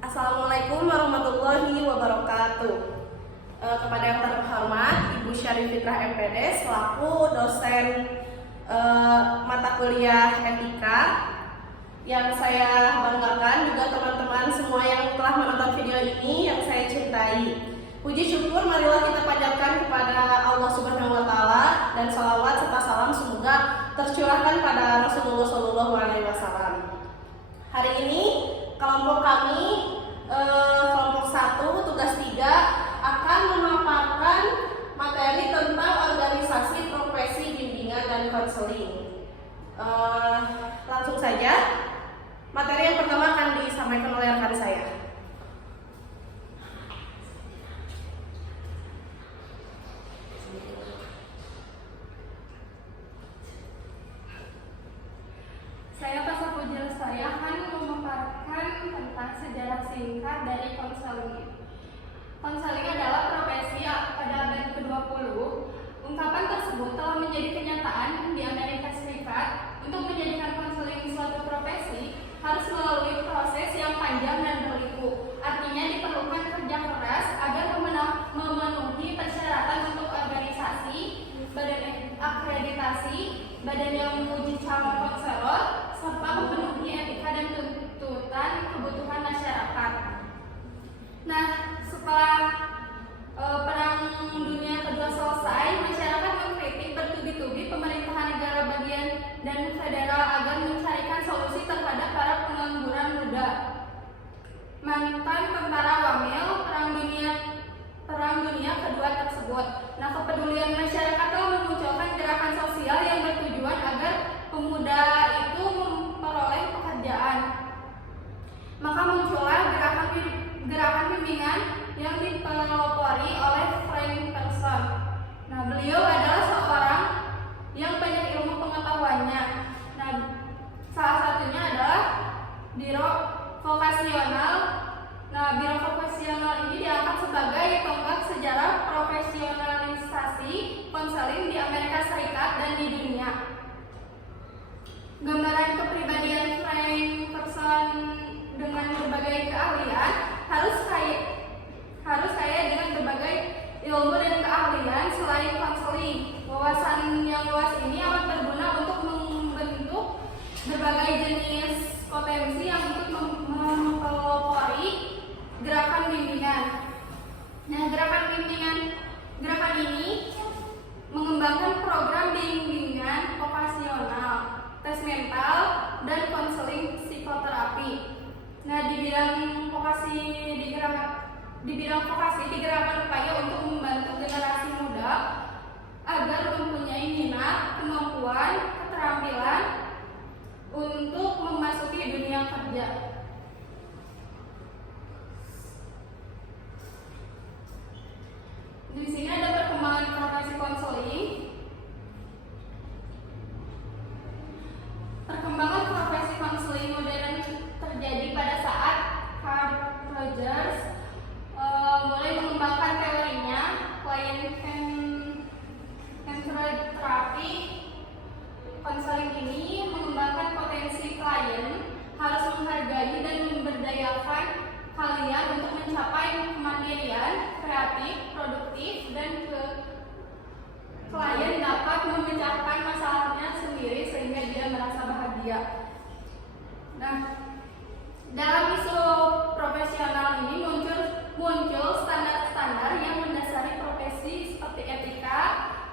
Assalamualaikum warahmatullahi wabarakatuh. Kepada yang terhormat Ibu Syarif Fitrah MPD selaku dosen mata kuliah etika, yang saya banggakan juga teman-teman semua yang telah menonton video ini yang saya cintai. Puji syukur marilah kita panjatkan kepada Allah Subhanahu wa taala dan salawat serta salam semoga tercurahkan pada Rasulullah Shallallahu alaihi wasallam. Hari ini kelompok kami kelompok 1 tugas 3 akan memaparkan materi tentang organisasi profesi bimbingan dan konseling. Langsung saja, materi yang pertama akan disampaikan oleh rekan saya. Saya Pasha Pujil, saya akan memaparkan tentang sejarah singkat dari konseling. Konseling adalah profesi pada abad ke-20. Ungkapan tersebut telah menjadi kenyataan di Amerika Serikat. Untuk menjadikan konseling suatu profesi harus melalui proses yang panjang dan berliku. Artinya diperlukan kerja keras agar memenuhi persyaratan untuk organisasi, badan akreditasi, badan yang menguji calon konselor, serta memenuhi etika dan tuntutan kebutuhan masyarakat. Nah, setelah Perang Dunia Kedua selesai, masyarakat mengkritik bertubi-tubi pemerintahan negara bagian dan federal agar mencarikan solusi terhadap para pengangguran muda. Mantan tentara Wamil Perang Dunia Kedua tersebut. Nah, kepedulian masyarakat telah memunculkan gerakan sosial yang bertujuan agar pemuda itu memperoleh pekerjaan. Maka muncullah gerakan bimbingan yang dipelopori oleh Frank Person. Nah, beliau adalah seorang yang banyak ilmu pengetahuannya. Nah, salah satunya adalah biro vokasional. Nah, biro vokasional ini dianggap sebagai tonggak sejarah profesionalisasi konseling di Amerika Serikat dan di dunia. Gambaran kepribadian Frank Person dengan berbagai keahlian harus kaya dengan berbagai ilmu dan keahlian selain konseling. Wawasan yang luas ini akan berguna untuk membentuk berbagai jenis potensi yang ikut mempelopori gerakan bimbingan. Nah, gerakan ini mengembangkan program bimbingan vokasional, tes mental, dan konseling psikoterapi. Nah, di bidang vokasi digerakkan upaya untuk membantu generasi muda agar mempunyai minat, kemampuan, keterampilan untuk memasuki dunia kerja. Di sini ada perkembangan profesi konseling. Perkembangan profesi konseling modern terjadi pada saat Carl Rogers mulai mengembangkan teorinya client-centered therapy. Konseling ini mengembangkan potensi klien, harus menghargai dan memberdayakan kalian untuk mencapai kemandirian, kreatif, produktif, dan klien dapat memecahkan masalahnya sendiri sehingga dia merasa bahagia. Nah, dalam isu profesional ini muncul standar-standar yang mendasari profesi seperti etika,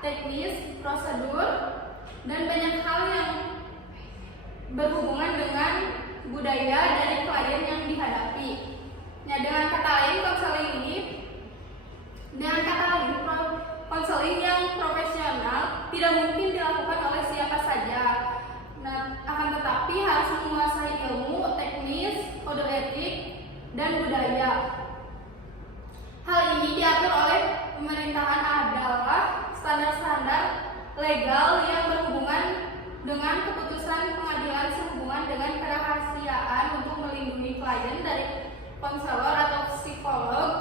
teknis, prosedur, dan banyak hal yang berhubungan dengan budaya dari klien yang dihadapi. Nah, dengan kata lain konseling yang profesional tidak mungkin dilakukan oleh siapa saja. Nah, akan tetapi harus menguasai ilmu, teknis, kode etik, dan budaya. Hal ini diatur oleh pemerintahan adalah standar-standar legal yang berhubungan dengan keputusan pengadilan sehubungan dengan kerahasiaan untuk melindungi klien dari konselor atau psikolog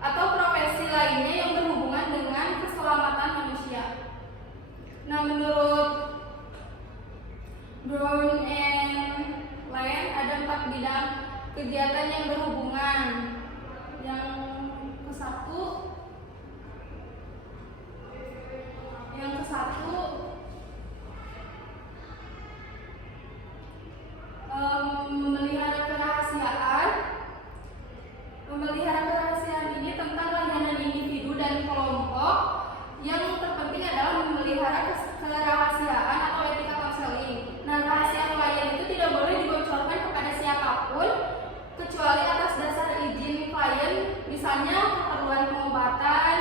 atau profesi lainnya yang berhubungan dengan keselamatan manusia. Nah, menurut Brown and Lane ada 4 bidang kegiatan kegiatan yang berhubungan. Yang kesatu memelihara kerahasiaan. Memelihara kerahasiaan ini tentang layanan individu dan kelompok. Yang terpenting adalah memelihara kerahasiaan atau etika konseling. Nah, rahasia klien itu tidak boleh dibocorkan kepada siapapun kecuali atas dasar izin klien, misalnya keperluan pengobatan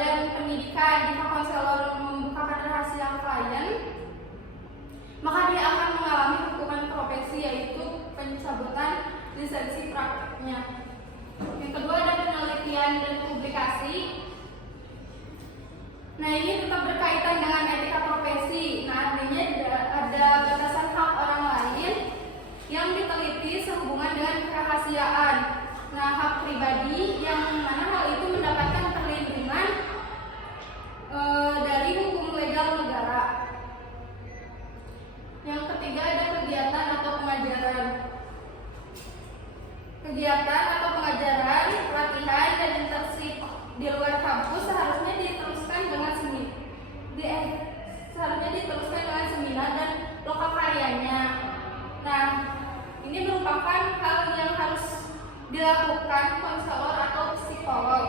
dan pendidikan. Jika konselor membukakan rahasia klien, maka dia akan mengalami hukuman profesi, yaitu pencabutan lisensi prakteknya. Yang kedua ada penelitian dan publikasi. Nah, ini tetap berkaitan dengan etika profesi. Nah, artinya ada batasan hak orang lain yang diteliti sehubungan dengan kerahasiaan. Nah, hak pribadi yang mana hal itu mendapatkan perlindungan dari hukum legal negara. Yang ketiga ada kegiatan atau pengajaran. Kegiatan atau pengajaran, pelatihan, dan internship di luar kampus seharusnya diteruskan dengan seminar dan lokal karyanya. Nah, ini merupakan hal yang harus dilakukan konselor atau psikolog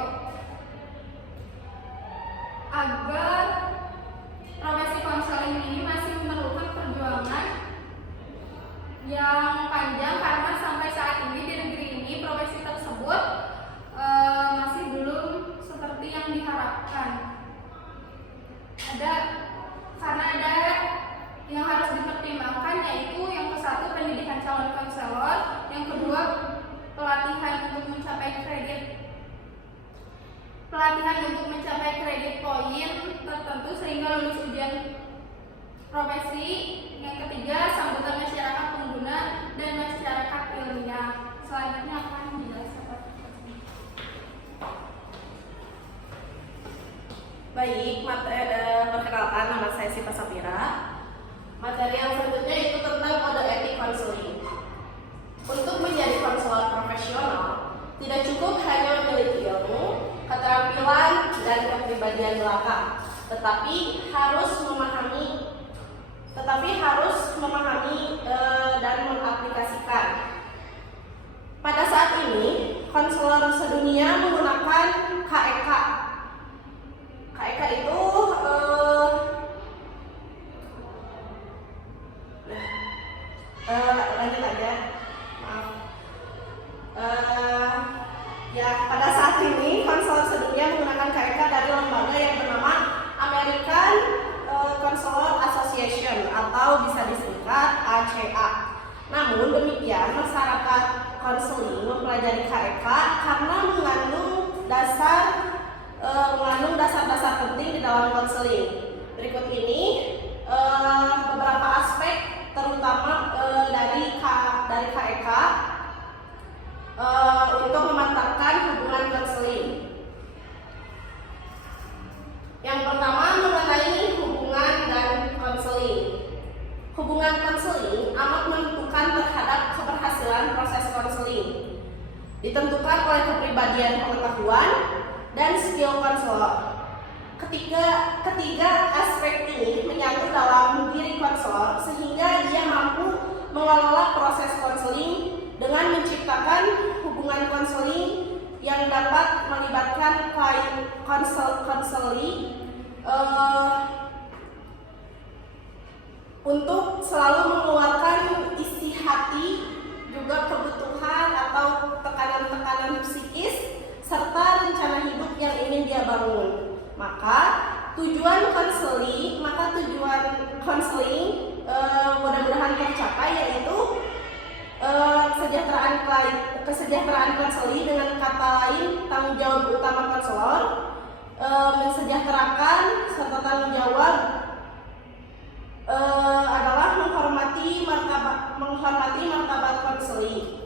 agar profesi konseling ini masih memerlukan perjuangan yang panjang, karena sampai saat ini di negeri ini profesi tersebut masih belum seperti yang diharapkan. Karena ada yang harus dipertimbangkan, yaitu yang kesatu pendidikan calon konselor, yang kedua pelatihan untuk mencapai kredit poin tertentu sehingga lulus ujian profesi. Yang ketiga sambutan masyarakat pengguna dan masyarakat ilmiah. Selanjutnya akan dijelaskan. Baik, perkenalkan, nama saya Sita Sapira. Materi yang selanjutnya itu tentang kode etik konseling. Untuk menjadi konselor profesional, tidak cukup hanya memiliki ilmu, keterampilan, dan kepribadian belaka, tetapi harus memahami dan mengaplikasikan. Pada saat ini, konselor sedunia menggunakan KEK. KEK itu lanjut aja, maaf. Pada saat ini konselor sedunia menggunakan KEK dari lembaga yang bernama American Counselor Association atau bisa disingkat ACA. Namun demikian, masyarakat konseling mempelajari KEK karena mengandung dasar-dasar penting di dalam konseling. Berikut ini beberapa aspek terutama dari KEK untuk memantapkan hubungan konseling. Yang pertama mengenai hubungan dan konseling. Hubungan konseling amat menentukan terhadap keberhasilan proses konseling. Ditentukan oleh kepribadian, pengetahuan, dan skill konselor. Ketiga aspek ini menyatu dalam diri konselor sehingga dia mampu mengelola proses konseling dengan menciptakan hubungan konseling yang dapat melibatkan klien konseli untuk selalu mengeluarkan isi hati, juga kebutuhan atau tekanan-tekanan psikis serta rencana hidup yang ingin dia bangun. Maka tujuan konseling mudah-mudahan tercapai, yaitu kesejahteraan konseli, dengan kata lain tanggung jawab utama konselor, mensejahterakan serta tanggung jawab adalah menghormati martabat konseli.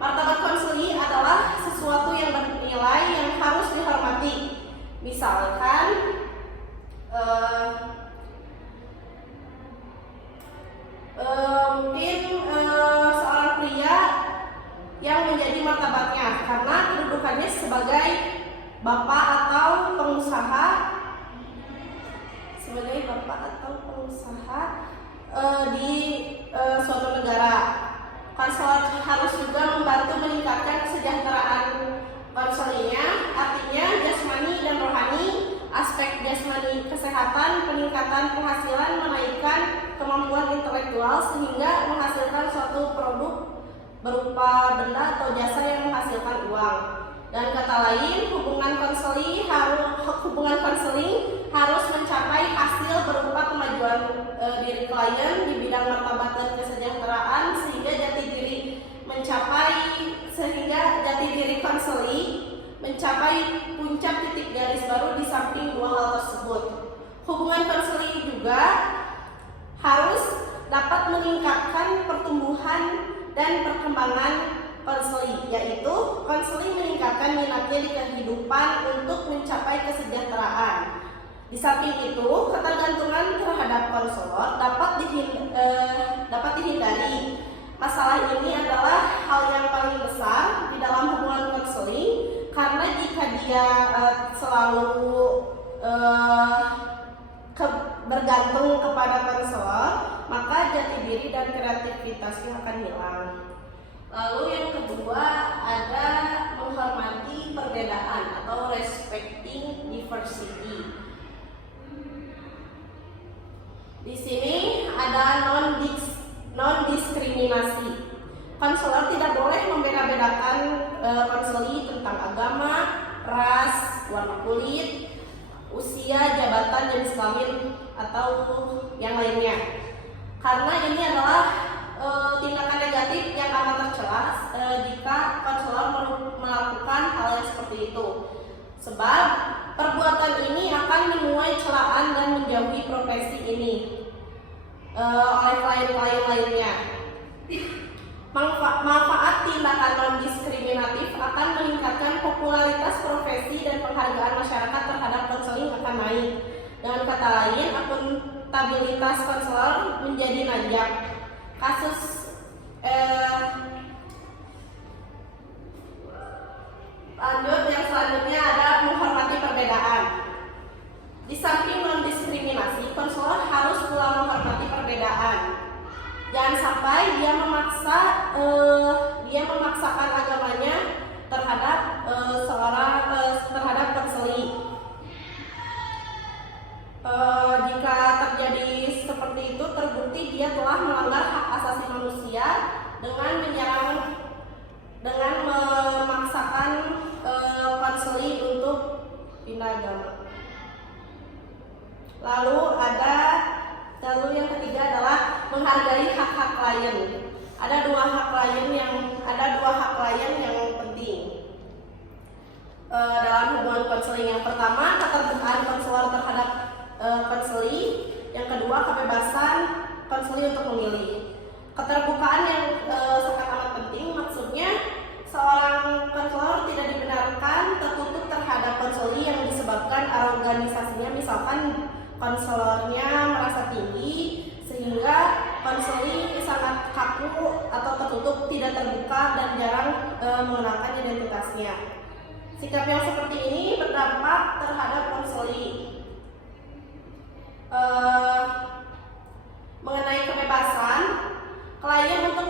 Martabat konseli adalah sesuatu yang bernilai yang harus dihormati. Misalkan mungkin seorang pria yang martabatnya karena kedudukannya sebagai bapak atau pengusaha di suatu negara. Konselor harus juga membantu meningkatkan kesejahteraan konselingnya, artinya jasmani dan rohani, aspek jasmani kesehatan, peningkatan penghasilan, menaikkan kemampuan intelektual sehingga menghasilkan suatu produk berupa benda atau jasa yang menghasilkan uang. Dan kata lain, hubungan konseling harus mencapai hasil berupa kemajuan diri klien di bidang martabat dan kesejahteraan sehingga jati diri konseling mencapai puncak titik garis baru di samping dua hal tersebut. Hubungan konseling juga harus dapat meningkatkan pertumbuhan dan perkembangan konseling, yaitu konseling meningkatkan minatnya di kehidupan untuk mencapai kesejahteraan. Di samping itu, ketergantungan terhadap konselor dapat dihindari. Masalah ini adalah hal yang paling besar di dalam hubungan konseling karena jika dia selalu bergantung kepada konselor, maka jati diri dan kreativitasnya akan hilang. Lalu yang kedua ada menghormati perbedaan atau respecting diversity. Di sini ada non-diskriminasi. Konselor tidak boleh membeda-bedakan konseling tentang agama, ras, warna kulit, usia, jabatan, jenis kelamin atau yang lainnya. Karena ini adalah tindakan negatif yang akan tercela jika konselor melakukan hal yang seperti itu. Sebab perbuatan ini akan menuai celaan dan menjauhi profesi ini oleh klien-klien lainnya. Manfaat tindakan non-diskriminatif akan meningkatkan popularitas profesi dan penghargaan masyarakat terhadap konseling akan naik. Dengan kata lain, akuntabilitas konselor menjadi nanjak. Yang selanjutnya ada menghormati perbedaan. Di samping non-diskriminasi, konselor harus pula menghormati perbedaan. Jangan sampai dia memaksakan agamanya terhadap terhadap konseling. Jika terjadi seperti itu, terbukti dia telah melanggar hak asasi manusia dengan memaksakan konseling untuk pindah agama. Lalu yang ketiga adalah menghargai hak-hak klien. Ada dua hak klien yang penting dalam hubungan konseling. Yang pertama, keterbukaan konselor terhadap konseling. Yang kedua, kebebasan konseling untuk memilih. Keterbukaan yang sangat amat penting, maksudnya seorang konselor tidak dibenarkan tertutup terhadap konseling yang disebabkan organisasinya, misalkan konselornya merasa tinggi sehingga konseling sangat kaku atau tertutup, tidak terbuka dan jarang mengenalkan identitasnya. Sikap yang seperti ini berdampak terhadap konseling. Mengenai kebebasan klien untuk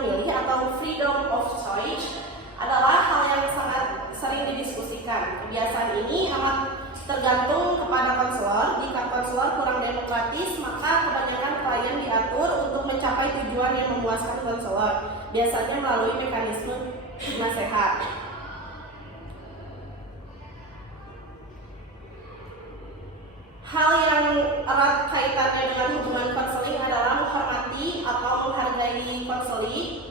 memilih atau freedom of choice adalah hal yang sangat sering didiskusikan. Kebiasaan ini amat tergantung kepada konselor. Jika konselor kurang demokratis, maka kebanyakan klien diatur untuk mencapai tujuan yang memuaskan konselor, biasanya melalui mekanisme nasihat. Hal yang erat kaitannya dengan hubungan konseling adalah menghormati atau menghargai konseling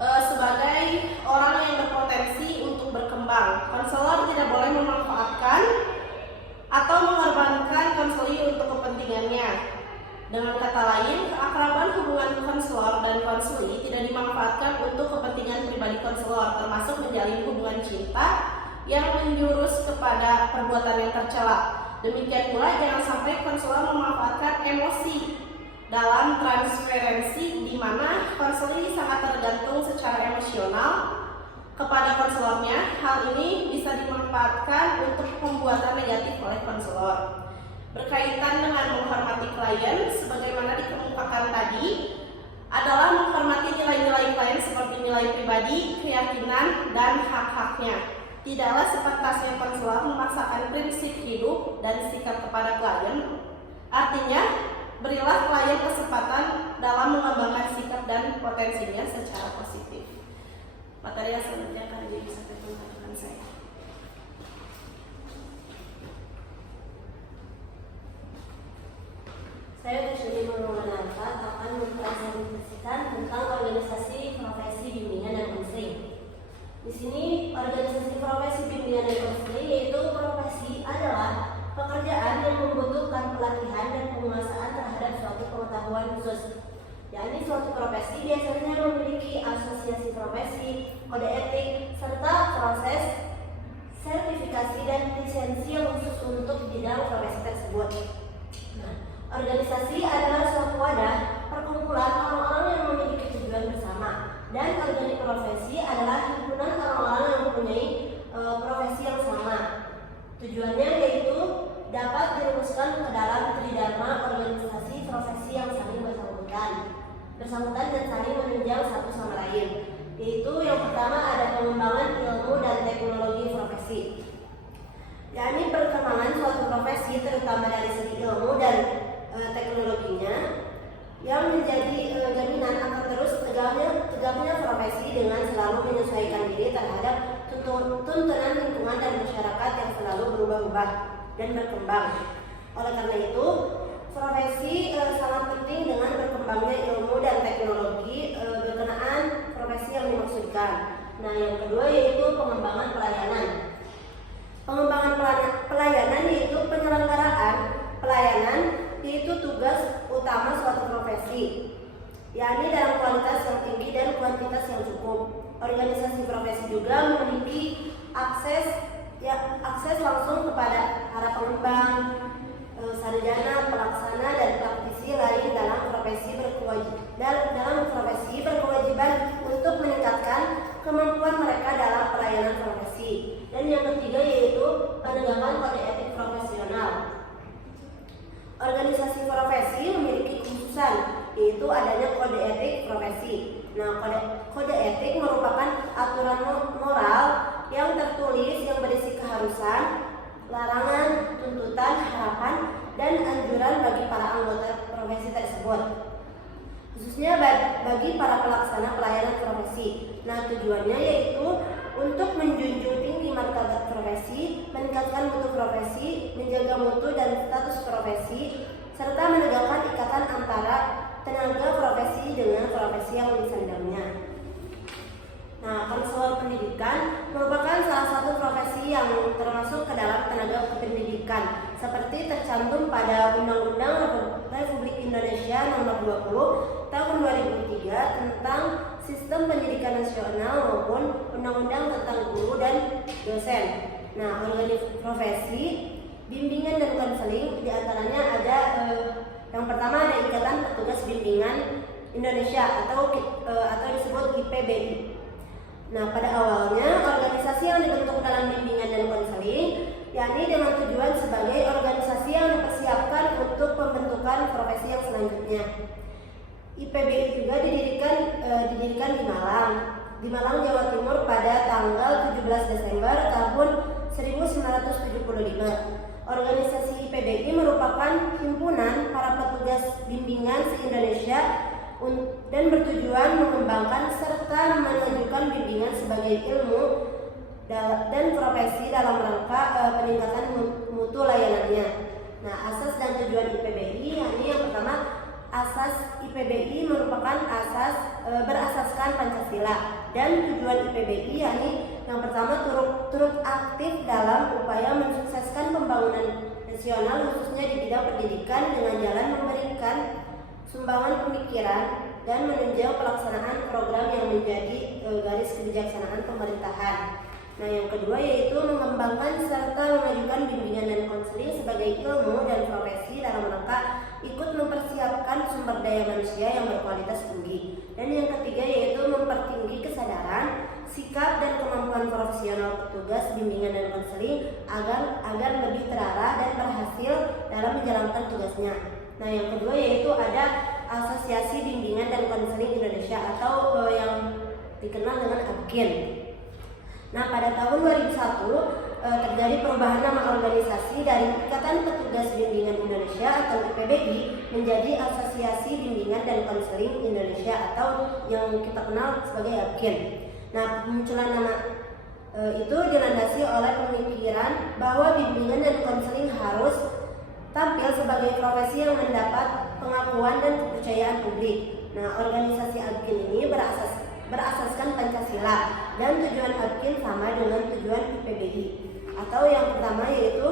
sebagai orang yang berpotensi untuk berkembang. Konselor tidak boleh memanfaatkan atau mengorbankan konseling untuk kepentingannya. Dengan kata lain, keakraban hubungan konselor dan konseli tidak dimanfaatkan untuk kepentingan pribadi konselor, termasuk menjalin hubungan cinta yang menjurus kepada perbuatan yang tercela. Demikian pula jangan sampai konselor memanfaatkan emosi dalam transferensi di mana konseling sangat tergantung secara emosional kepada konselornya. Hal ini bisa dimanfaatkan untuk pembuatan negatif oleh konselor. Berkaitan dengan menghormati klien, sebagaimana dikemukakan tadi, adalah menghormati nilai-nilai klien seperti nilai pribadi, keyakinan, dan hak-haknya. Tidaklah sepantasnya konselor memaksakan prinsip hidup dan sikap kepada klien. Artinya, berilah klien kesempatan dalam mengembangkan sikap dan potensinya secara positif. Materi yang selanjutnya akan disampaikan oleh rekan saya. Saya Kusudi Maulana akan mempresentasikan tentang organisasi profesi bimbingan dan konseling. Di sini organisasi profesi bimbingan dan konseling yaitu profesi adalah pekerjaan yang membutuhkan pelatihan dan penguasaan terhadap suatu pengetahuan khusus. Yakni suatu profesi biasanya memiliki asosiasi profesi, kode etik, serta proses sertifikasi dan lisensi yang khusus untuk bidang profesi tersebut. Organisasi adalah suatu wadah perkumpulan orang-orang yang memiliki tujuan bersama, dan organisasi profesi adalah himpunan orang-orang yang mempunyai profesi yang sama. Tujuannya yaitu dapat dirumuskan ke dalam tridharma organisasi profesi yang saling bersangkutan dan saling menunjang satu sama lain. Yaitu yang pertama ada pengembangan ilmu dan teknologi profesi. Yakni perkembangan suatu profesi terutama dari segi ilmu dan teknologinya yang menjadi jaminan akan terus tegaknya profesi dengan selalu menyesuaikan diri terhadap tuntunan lingkungan dan masyarakat yang selalu berubah-ubah dan berkembang. Oleh karena itu, profesi sangat penting dengan berkembangnya ilmu dan teknologi berkenaan profesi yang dimaksudkan. Nah, yang kedua yaitu pengembangan pelayanan. Pengembangan pelayanan yaitu penyelenggaraan pelayanan yaitu tugas utama suatu profesi, yakni dalam kualitas yang tinggi dan kuantitas yang cukup. Organisasi profesi juga memiliki akses langsung kepada para pengembang, sarjana, pelaksana, dan praktisi lain dalam profesi berkewajiban untuk meningkatkan kemampuan mereka dalam pelayanan profesi. Dan yang ketiga yaitu penegakan kode etik profesional. Organisasi profesi memiliki kekhususan, yaitu adanya kode etik profesi. Nah, kode etik merupakan aturan moral yang tertulis yang berisi keharusan, larangan, tuntutan, harapan, dan anjuran bagi para anggota profesi tersebut, khususnya bagi para pelaksana pelayanan profesi. Nah, tujuannya yaitu untuk menjunjung tinggi martabat profesi, meningkatkan mutu profesi, menjaga mutu dan status profesi, serta menegakkan ikatan antara tenaga profesi dengan profesi yang disandangnya. Nah, konselor pendidikan merupakan salah satu profesi yang termasuk ke dalam tenaga pendidikan, seperti tercantum pada Undang-Undang Republik Indonesia Nomor 20 Tahun 2003 tentang Sistem Pendidikan Nasional maupun Undang-Undang tentang Guru dan Dosen. Nah, organisasi profesi bimbingan dan konseling diantaranya ada yang pertama ada Ikatan Petugas Bimbingan Indonesia atau disebut IPBI. Nah, pada awalnya organisasi yang dibentuk dalam bimbingan dan konseling yakni dengan tujuan sebagai organisasi yang dipersiapkan untuk pembentukan profesi yang selanjutnya. IPBI juga didirikan di Malang, Jawa Timur pada tanggal 17 Desember tahun 1975. Organisasi IPBI merupakan himpunan para petugas bimbingan se-Indonesia dan bertujuan mengembangkan serta menunjukkan bimbingan sebagai ilmu dan profesi dalam rangka peningkatan mutu layanannya. Nah, asas dan tujuan IPBI yakni yang pertama, asas IPBI merupakan asas berasaskan Pancasila, dan tujuan IPBI yakni yang pertama turut aktif dalam upaya mensukseskan pembangunan nasional khususnya di bidang pendidikan dengan jalan memberikan sumbangan pemikiran dan menunjang pelaksanaan program yang menjadi garis kebijaksanaan pemerintahan. Nah, yang kedua yaitu mengembangkan serta memajukan bimbingan dan konseling sebagai ilmu dan profesi dalam rangka ikut mempersiapkan sumbangan sumber daya manusia yang berkualitas tinggi. Dan yang ketiga yaitu mempertinggi kesadaran, sikap dan kemampuan profesional petugas bimbingan dan konseling agar lebih terarah dan berhasil dalam menjalankan tugasnya. Nah, yang kedua yaitu ada Asosiasi Bimbingan dan Konseling Indonesia atau yang dikenal dengan ABKIN. Nah, pada tahun 2001 terjadi perubahan nama organisasi dari Ikatan Petugas Bimbingan Indonesia atau IPBI menjadi Asosiasi Bimbingan dan Konseling Indonesia atau yang kita kenal sebagai ABKIN. Nah, kemunculan nama itu dilandasi oleh pemikiran bahwa bimbingan dan konseling harus tampil sebagai profesi yang mendapat pengakuan dan kepercayaan publik. Nah, organisasi ABKIN ini berasaskan Pancasila dan tujuan ABKIN sama dengan tujuan IPBI. Atau yang pertama yaitu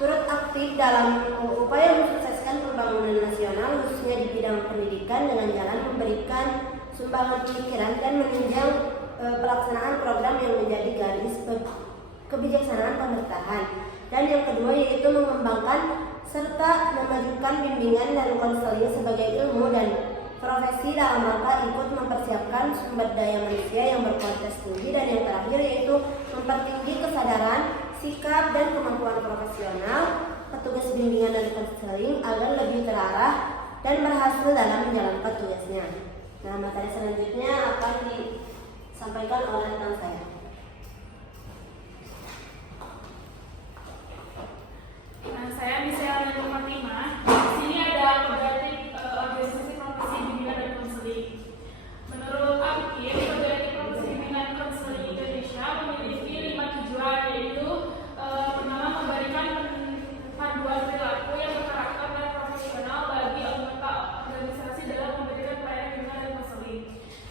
turut aktif dalam upaya mensukseskan pembangunan nasional khususnya di bidang pendidikan dengan jalan memberikan sumbangan pemikiran dan menunjang pelaksanaan program yang menjadi garis kebijaksanaan pemerintahan. Dan yang kedua yaitu mengembangkan serta memajukan bimbingan dan konseling sebagai ilmu dan profesi dalam rangka ikut mempersiapkan sumber daya manusia yang berkualitas tinggi. Dan yang terakhir yaitu mempertinggi kesadaran, sikap dan kemampuan profesional petugas bimbingan dan konseling agar lebih terarah dan berhasil dalam menjalankan tugasnya. Nah, materi selanjutnya akan disampaikan oleh rekan saya. Nah, saya Misalnya Fatimah. Di sini ada Kodetik Organisasi Profesi Bimbingan dan Konseling. Menurut ABKIN, Kodetik Profesi Bimbingan dan Konseling Indonesia memiliki 5 tujuan, yaitu pertama memberikan panduan perilaku yang berkarakter dan profesional bagi anggota organisasi dalam memberikan pelayanan bimbingan dan konseling.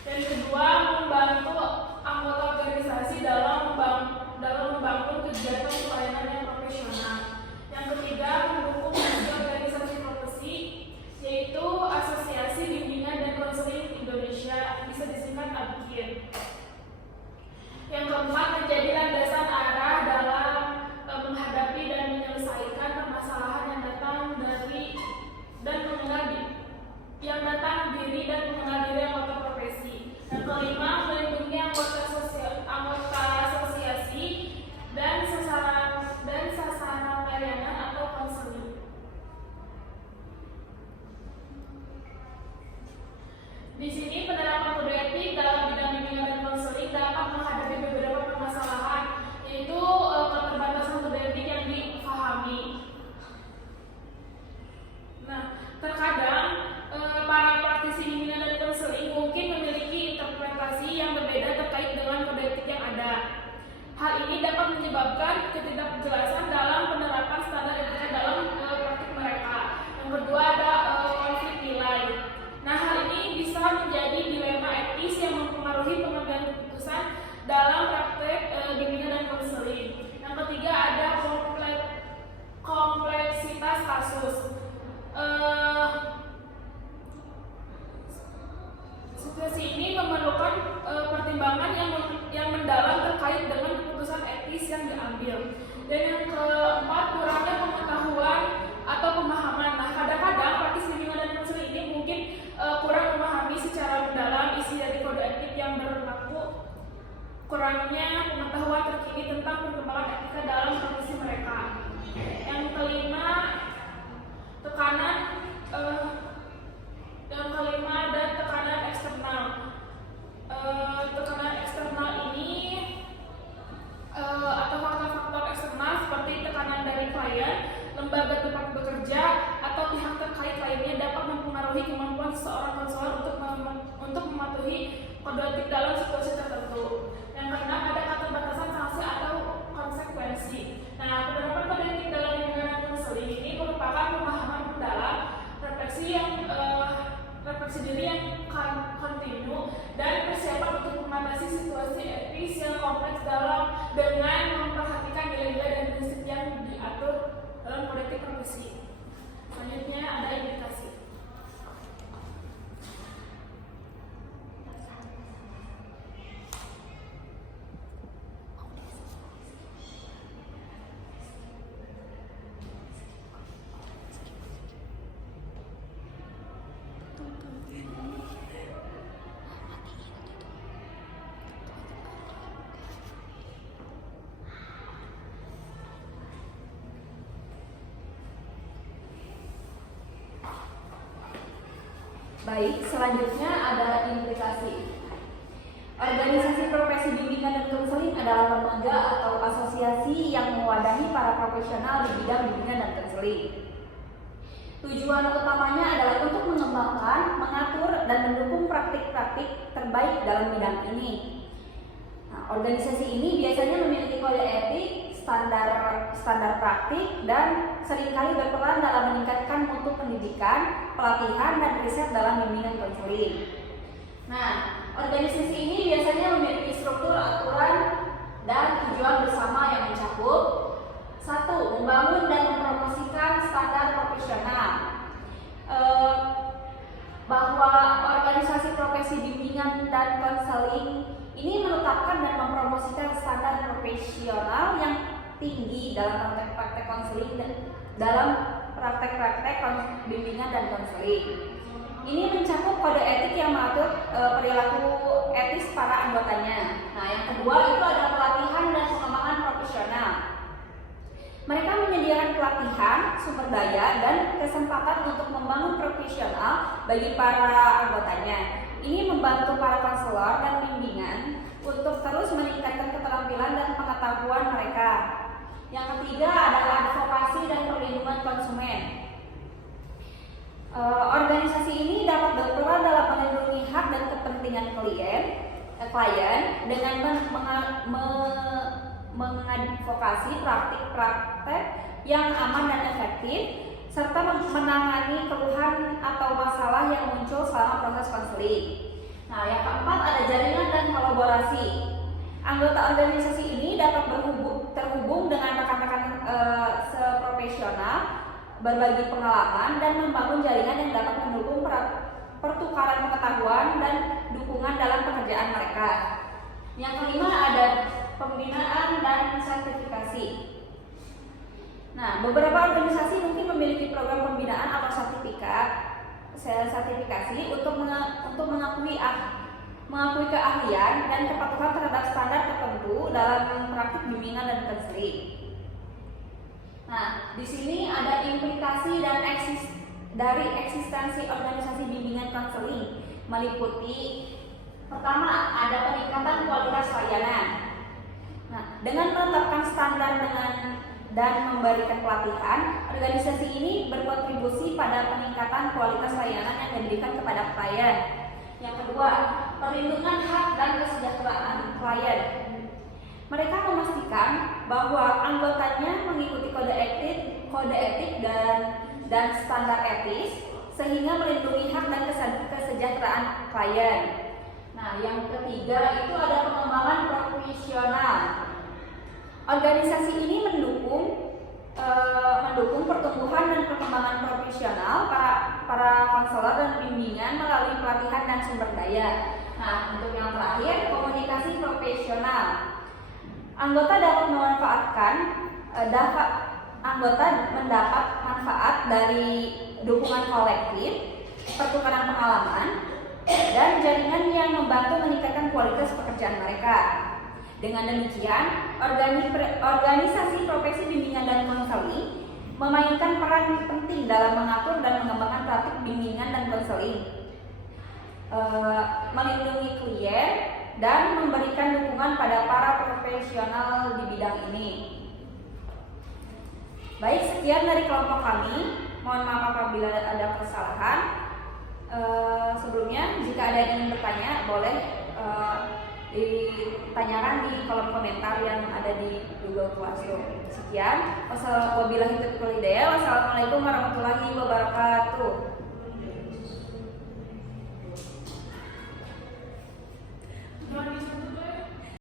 Dan kedua, membantu anggota organisasi dalam membangun kegiatan pelayanan yang profesional. Yang ketiga, mendukung organisasi profesi, yaitu Asosiasi Bimbingan dan Konseling Indonesia, bisa disingkat ABKIN. Yang keempat, menjadi landasan arah dalam menghadapi dan menyelesaikan permasalahan yang datang diri dan mengenal diri anggota profesi. Yang kelima, melindungi anggota asosiasi dan sasaran layanan atau konseling. Di sini penerapan kode etik dalam bidang bimbingan dan konseling dapat menghadapi beberapa permasalahan, yaitu keterbatasan kode etik yang dipahami. Nah, terkadang para praktisi bimbingan dan konseling mungkin memiliki interpretasi yang berbeda terkait dengan kode etik yang ada. Hal ini dapat menyebabkan ketidakjelasan dalam penerapan standar etika dalam praktik mereka. Yang kedua ada konflik nilai. Nah, hal ini bisa menjadi dilema etis yang mempengaruhi pengambilan keputusan dalam praktek bimbingan dan konseling. Yang ketiga ada kompleksitas kasus. Situasi ini memerlukan pertimbangan yang mendalam terkait dengan keputusan etis yang diambil. Dan yang keempat, kurangnya pengetahuan atau pemahaman. Nah, kadang-kadang praktisi bimbingan dan konseling ini mungkin kurang memahami secara mendalam isi dari kode etik yang berlaku. Kurangnya pengetahuan terkini tentang perkembangan etika dalam profesi mereka. Yang kelima, ada tekanan eksternal. Tekanan eksternal ini atau faktor-faktor eksternal seperti tekanan dari klien, lembaga tempat bekerja, atau pihak terkait lainnya dapat mempengaruhi kemampuan seseorang konselor untuk mematuhi kode etik dalam situasi tertentu. Yang keenam ada keterbatasan sanksi atau konsekuensi. Nah, penerapan kode etik dalam bimbingan konseling ini merupakan pemahaman mendalam, refleksi diri yang kontinu, dan persiapan untuk mengatasi situasi etis yang kompleks dengan memperhatikan nilai-nilai dan prinsip yang diatur dalam kode etik profesi. Selanjutnya ada indikasi. Baik, selanjutnya ada implikasi. Organisasi profesi bimbingan dan konseling adalah lembaga atau asosiasi yang mewadahi para profesional di bidang bimbingan dan konseling. Tujuan utamanya adalah untuk mengembangkan, mengatur, dan mendukung praktik-praktik terbaik dalam bidang ini. Nah, organisasi ini biasanya memiliki kode etik, standar praktik, dan seringkali berperan dalam meningkatkan mutu pendidikan, pelatihan, dan riset dalam bimbingan konseling. Nah, organisasi ini biasanya memiliki struktur, aturan, dan tujuan bersama yang mencakup: 1. Membangun dan mempromosikan standar profesional. Bahwa organisasi profesi bimbingan dan konseling ini menetapkan dan mempromosikan standar profesional yang tinggi dalam praktek-praktek konseling dan dalam praktek-praktek bimbingan dan konseling. Ini mencakup kode etik yang mengatur perilaku etis para anggotanya. Nah, yang kedua itu adalah pelatihan dan pengembangan profesional. Mereka menyediakan pelatihan, sumber daya, dan kesempatan untuk membangun profesional bagi para anggotanya. Ini membantu para konselor dan bimbingan untuk terus meningkatkan keterampilan dan pengetahuan mereka. Yang ketiga adalah advokasi dan perlindungan konsumen. Organisasi ini dapat berperan dalam melindungi hak dan kepentingan klien dengan mengadvokasi praktik-praktek yang aman dan efektif, serta menangani keluhan atau masalah yang muncul selama proses konseling. Nah, yang keempat ada jaringan dan kolaborasi. Anggota organisasi ini dapat terhubung dengan rekan-rekan seprofesional, berbagi pengalaman, dan membangun jaringan yang dapat mendukung pertukaran pengetahuan dan dukungan dalam pekerjaan mereka. Yang kelima ada pembinaan dan sertifikasi. Nah, beberapa organisasi mungkin memiliki program pembinaan atau sertifikasi untuk mengakui keahlian dan kepatuhan terhadap standar tertentu dalam praktik bimbingan dan konseling. Nah, di sini ada implikasi dan dari eksistensi organisasi bimbingan konseling, meliputi: pertama, ada peningkatan kualitas layanan. Nah, dengan menetapkan standar dan memberikan pelatihan, organisasi ini berkontribusi pada peningkatan kualitas layanan yang diberikan kepada klien. Yang kedua, perlindungan hak dan kesejahteraan klien. Mereka memastikan bahwa anggotanya mengikuti kode etik dan standar etis, sehingga melindungi hak dan kesejahteraan klien. Nah, yang ketiga itu ada pengembangan profesional. Organisasi ini mendukung pertumbuhan dan perkembangan profesional para konselor dan bimbingan melalui pelatihan dan sumber daya. Nah, untuk yang terakhir, komunikasi profesional. Anggota mendapat manfaat dari dukungan kolektif, pertukaran pengalaman, dan jaringan yang membantu meningkatkan kualitas pekerjaan mereka. Dengan demikian, organisasi profesi bimbingan dan konseling memainkan peran penting dalam mengatur dan mengembangkan praktik bimbingan dan konseling, melindungi klien, dan memberikan dukungan pada para profesional di bidang ini. Baik, sekian dari kelompok kami. Mohon maaf apabila ada kesalahan. Sebelumnya, jika ada yang ingin bertanya, boleh ditanyakan di kolom komentar yang ada di Google Classroom. Sekian. Wassalamualaikum warahmatullahi wabarakatuh.